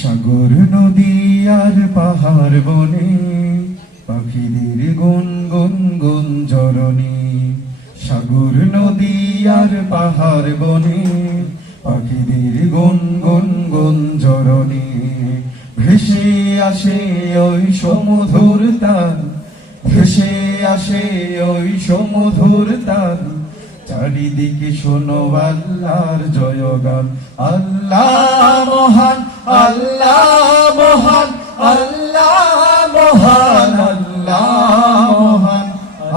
সাগর নদী আর পাহাড় বনে, পাখিদের গুন গুন গুন জরনি সাগর নদী আর পাহাড় বনে, পাখিদের গুন গুন গুন জরনি ভেসে আসে ওই সমধুর তার ভেসে আসে ওই সমধুর তার চারিদিকে শোনো আল্লাহর জয়গান, আল্লাহ মহান আল্লাহ মহান আল্লাহ মহান আল্লাহ মহান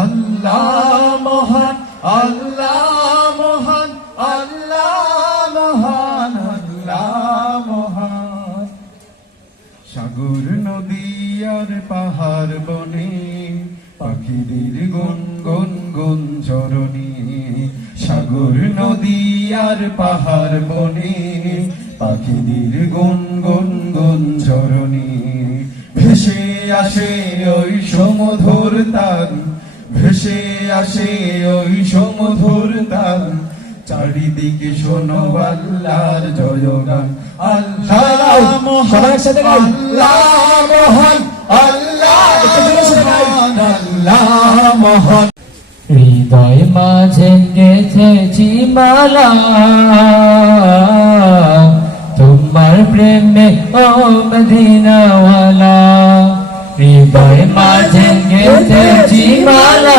আল্লাহ মহান আল্লাহ মহান আল্লাহ মহান আল্লাহ মহান। সাগর, নদী আর পাহাড় বনে, পাখিদের গুন গুন গুন চরণী সাগর, নদী আর পাহাড় বনে পাখিদের গুন গুন গুন চরণী ভেসে আসে ওই সমধুর তার ভেসে আসে ওই সমধুর তার চারিদিকে শোনো আল্লাহর জয়গান। আল্লাহ মহান আল্লাহ মহান আল্লাহ। মহান, হৃদয় মাঝে গেথেছি মালা प्यार प्रेम में ओ मदीना वाला रिबाई माजेंगे तेज़ी माला।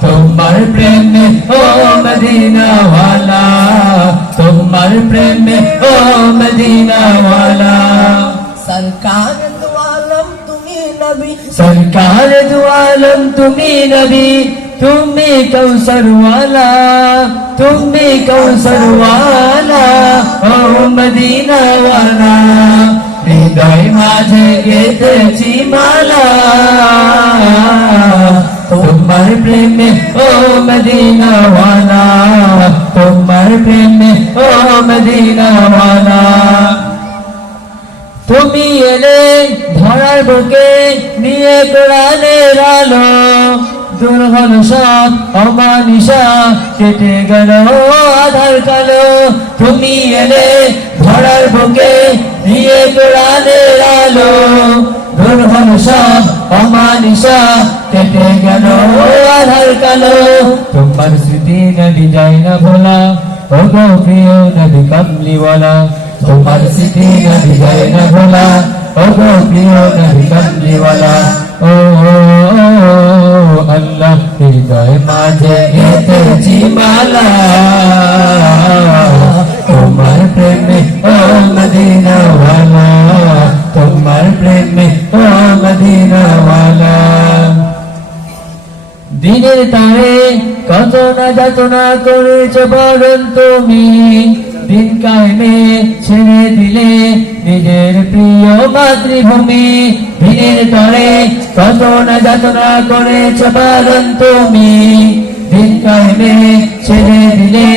तुम्हार प्रेम में ओ मदीना वाला तुम्हार प्रेम में ओ मदीना वाला सरकार दुआलम तुम्हीं नबी। सरकार दुआलम तुम्हीं नबी। तुम्हें कौशर वाला। तुम्हें कौशर वाला। ও মদিনাওয়ালা হৃদয় মাঝে গেতেছি মালা। তোমার প্রেমে ও মদিনাওয়ালা তোমার প্রেমে ও মদিনাওয়ালা তুমি এলে ধরার বুকে নিয়ে কোরআনের আলো। দুর্ঘন সব অমানিসা কেটে গেল আধার কালো। তুমি এলে ধরার বুকে, নিয়ে কোরআনের আলো। দুর্ঘন সব অমানিসা কেটে গেল আধার কালো। তোমার স্মৃতি নদী যায় না ভোলা ও গো প্রিয় নদী কামলিওয়ালা। তোমার স্মৃতি নদী যায় না ভোলা ও গো প্রিয় নদী কামলিওয়ালা। ও মাঝে গেতেছি মালা। তোমার প্রেমে ও মদিনাওয়ালা। তোমার প্রেমে ও মদিনাওয়ালা। দিনের তারে কত না যাতনা করেছ বরণ তুমি। দিন কায়েমে ছেড়ে দিলে নিজের প্রিয় মাতৃভূমি দিনের তরে কত না যাতনা করে বরণ তুমি। দিন কায়েমে ছেড়ে দিলে